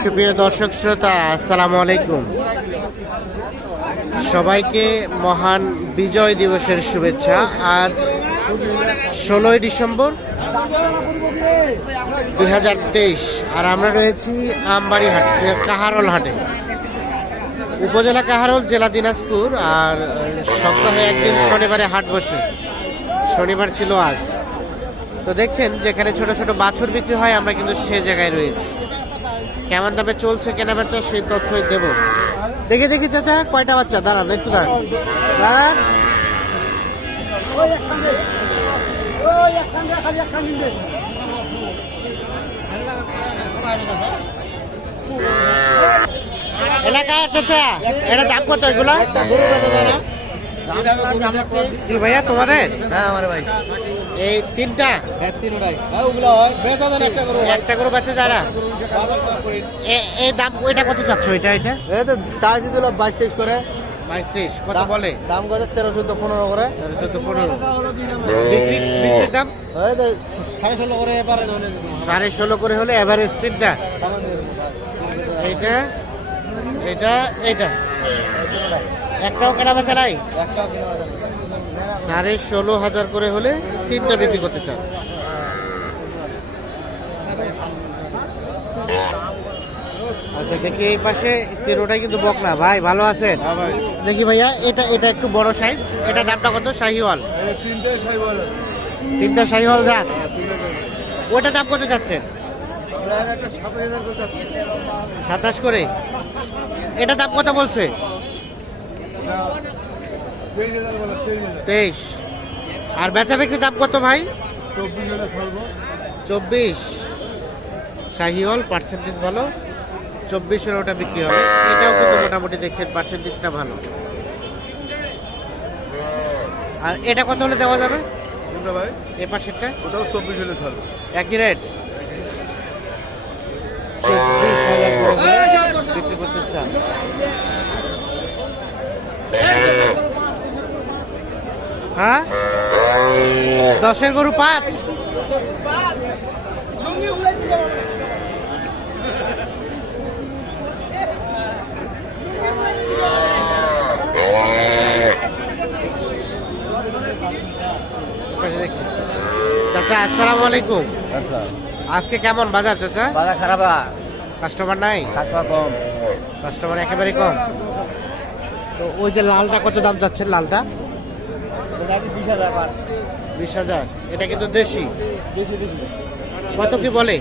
সুপ্রিয় দর্শক শ্রোতা, আসসালামু আলাইকুম। সবাইকে মহান বিজয় দিবসের শুভেচ্ছা। আজ 16ই ডিসেম্বর 2023, আর আমরা রয়েছি আমবাড়ি হাট, কাহারোল হাটে, উপজেলা কাহারোল, জেলা দিনাজপুর। আর সপ্তাহে একদিন শনিবারে হাট বসে, শনিবার ছিল আজ। তো দেখছেন যেখানে ছোট ছোট বাছুর বিক্রি হয়, আমরা কিন্তু সে জায়গায় রয়েছি। কেমন দামে চলছে কেনা বেচা সেই তথ্যই দেব। দেখি চাচা, কয়টা বাচ্চা? দাঁড়ান একটু দাঁড়ান। এলাকা চাচা, এটা দাম কত এগুলো? কি ভাইয়া তোমাদের? হ্যাঁ আমার ভাই, এই তিনটা একটা করে বাচ্চা যারা এই দাম, ওইটা কত চাচ্ছ? এটা চার্জ দিল 22-23 করে, 22-23 কত বলে? দাম কত? 13-14-15 করে, 13-14-15। বিক্রির দাম 16.5 করে, 16.5 করে হলে এভারেজ তিনটা। এইটা এটা এইটা একটাও কেনা বেচা নাই? 16,500 করে হলে তিনটা বিক্রি করতে চান। আচ্ছা দেখি এই পাশে তেরোটাই কিন্তু বকনা। ভাই ভালো আছেন? দেখি ভাইয়া, এটা একটু বড় সাইজ, এটা দামটা কত? শাহিওয়াল, তিনটা শাহিওয়াল রাত, ওটা দাম কত যাচ্ছেন? 27 করে। এটা দাম কত বলছে? 23। আর বেচা বিক্রির দাম কত ভাই? 24। শাহিওয়াল পার্সেন্টেজ ভালো, 24-এর ওটা বিক্রি হবে। এটাও কিন্তু মোটামুটি দেখছেন পার্সেন্টেজটা ভালো। আর এটা কত হলে দেওয়া যাবে? এ পাশেরটা ওটাও 24 হলে ছাড়বো। একই রেট, 24,000 বিক্রি করতে চান। হ্যাঁ, 10-এর গরু 5। চাচা আসসালামু আলাইকুম। আজকে কেমন বাজার চাচা? বাজার খারাপ, কাস্টমার নাই? কম, কাস্টমার একেবারে কম। তো ওই যে লালটা কত দাম যাচ্ছে? লালটা 20,000। এটা কিন্তু দেশি। কত কি বলে?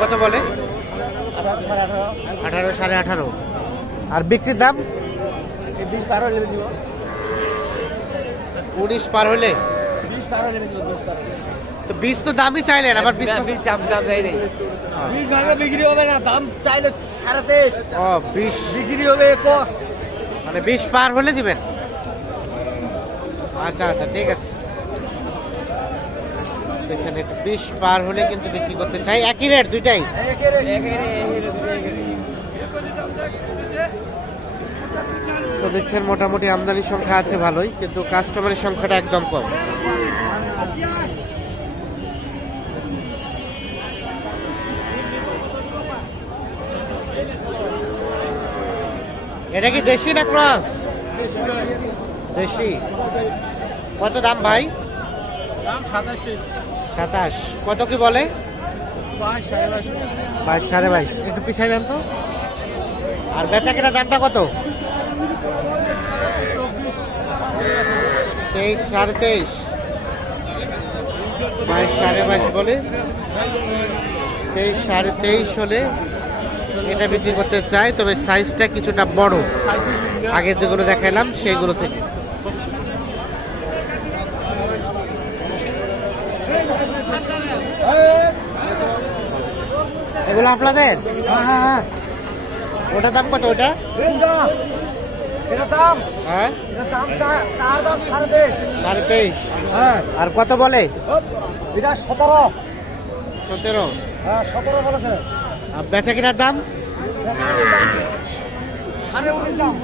কত বলে? 18, 18.5। আর বিক্রির দাম 20 পার হলে 19 পার হলে? 20 পার হলে, তো 20 তো দামই চাইলেন, আবার 20 দাম চাই নেই। 20 ভাঙা বিক্রি হবে না, দাম চাইলে 23.5। ও 20 বিক্রি হবে 21, মানে 20 পার হলে দিবেন? আচ্ছা ঠিক আছে। দেখছেন, একটু 20 পার হলে কিন্তু বিক্রি করতে চাই। একই রেট দুইটাই? তো দেখছেন মোটামুটি আমদানির সংখ্যা আছে ভালোই, কিন্তু কাস্টমারের সংখ্যাটা একদম কম। এটা কি দেশি না ক্রস? দেশি। কত দাম ভাই? 27। কত কি বলে? 22, 22.5। একটু পিছাই দেন তো। আর বেচা কেনা দামটা কত? 23, 23.5। 22, 22.5 বলে। 23, 23.5 হলে এটা বিক্রি করতে চাই, তবে সাইজটা কিছুটা বড় আগে যেগুলো দেখালাম সেইগুলো থেকে। এগুলো আপনাদের? হ্যাঁ। ওটার দাম কত? ওটা হ্যাঁ 23.5। হ্যাঁ। আর কত বলে? এটা 17। 17? হ্যাঁ 17 বলেছে। আর বেচা কিনার দাম? 19.5 দাম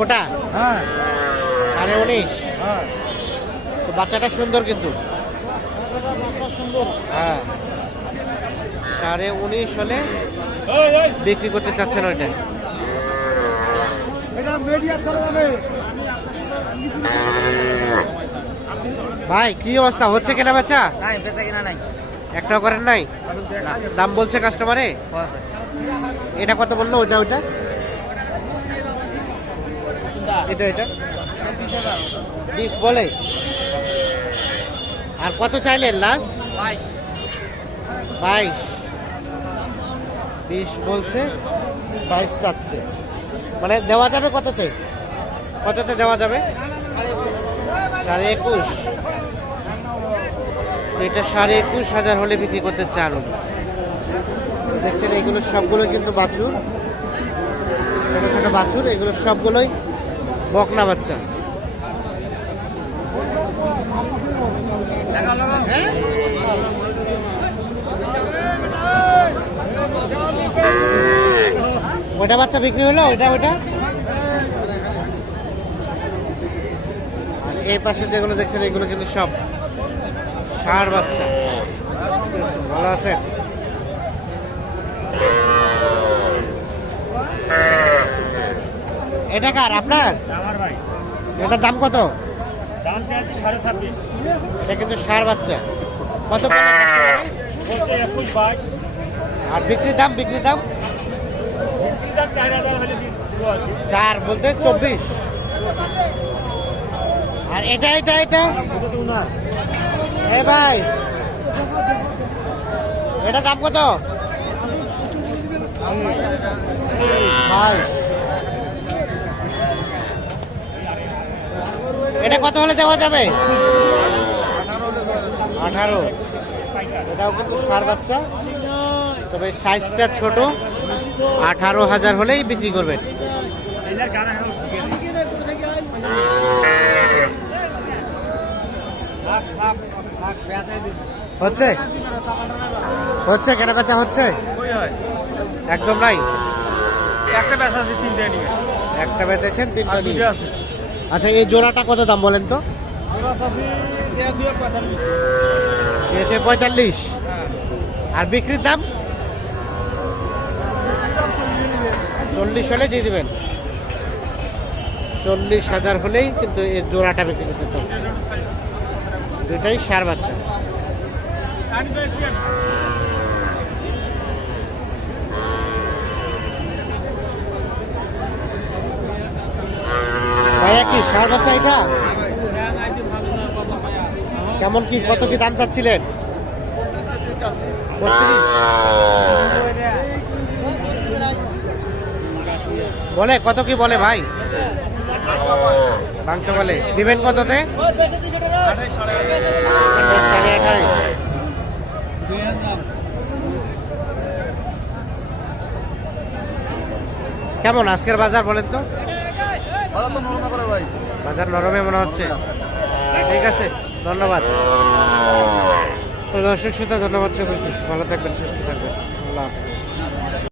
ওটা? হ্যাঁ 19.5। হ্যাঁ। তো বাচ্চাটা সুন্দর কিন্তু। বাচ্চা সুন্দর। হ্যাঁ 19.5 হলে বিক্রি করতে চাচ্ছেন ওইটা। ভাই কি অবস্থা, হচ্ছে কেনা বেচা? নাই বেচা কিনা নাই। একটাও করেন নাই? দাম বলছে কাস্টমারে? এটা কত বললো? ওইটা ওইটা এটা এটা 20 বলে। আর কত চাইলেন লাস্ট? 22। 20 বলছে, 22 চাচ্ছে। মানে দেওয়া যাবে কততে? কততে দেওয়া যাবে? 21.5। এটা 21.5 হলে বিক্রি করতে চান উনি। দেখছেন এগুলো সবগুলো কিন্তু বাছুর, ছোট ছোট বাছুর, এগুলো সবগুলোই বকনা বাচ্চা। ওইটা বাচ্চা বিক্রি হলো? ওইটা ওইটা এই পাশে যেগুলো দেখছেন এগুলো কিন্তু সব ষাঁড় বাচ্চা। ভালো আছে? এটা কার? আপনার? আমার ভাই। এটার দাম কত? দাম চাইছে 26.5। এটা কিন্তু ষাঁড় বাচ্চা। কত বলে কাস্টমারে? বলছে 21-22। আর বিক্রির দাম? বিক্রির দাম বিক্রির দাম 4000 হলে দিব আর কি। 4 বলতে 24। আর এটা এটা এটা এটা তো না। এ ভাই, এটা দাম কত? 22। এটা কত হলে দেওয়া যাবে? 18। এটাও কিন্তু ষাঁড় বাচ্চা, তবে সাইজটা ছোট। 18,000 হলেই বিক্রি করবেন। এলার গানা হলো হচ্ছে হচ্ছে কেনা বেচা হচ্ছে? কই হয়? একদম নাই। একটা বেচা আছে 3 টাকা নিয়ে। একটা বেচেছেন, 3টা নিয়ে। দুটো আছে। আচ্ছা, এই জোড়াটা কত দাম বলেন তো? ওরা আছে 245। এতে 45। আর বিক্রির দাম 40 হলে দিয়ে দিবেন। 40,000 হলেই কিন্তু এই জোড়াটা বিক্রি করতে চাচ্ছে। দুটাই ষাঁড় বাচ্চা। ভাইয়া কি ষাঁড় বাচ্চা এটা? কেমন কি, কত কি দাম চাচ্ছিলেন? 32 বলে। কত কি বলে ভাই? ভাঙতে বলে। দিবেন কততে? 28.5। কেমন আজকের বাজার বলেন তো? বাজার নরমে মনে হচ্ছে। ঠিক আছে, ধন্যবাদ। তো দর্শক শ্রোতা, ধন্যবাদ সকলকে। ভালো থাকবেন, সুস্থ থাকবেন। আল্লাহ হাফেজ।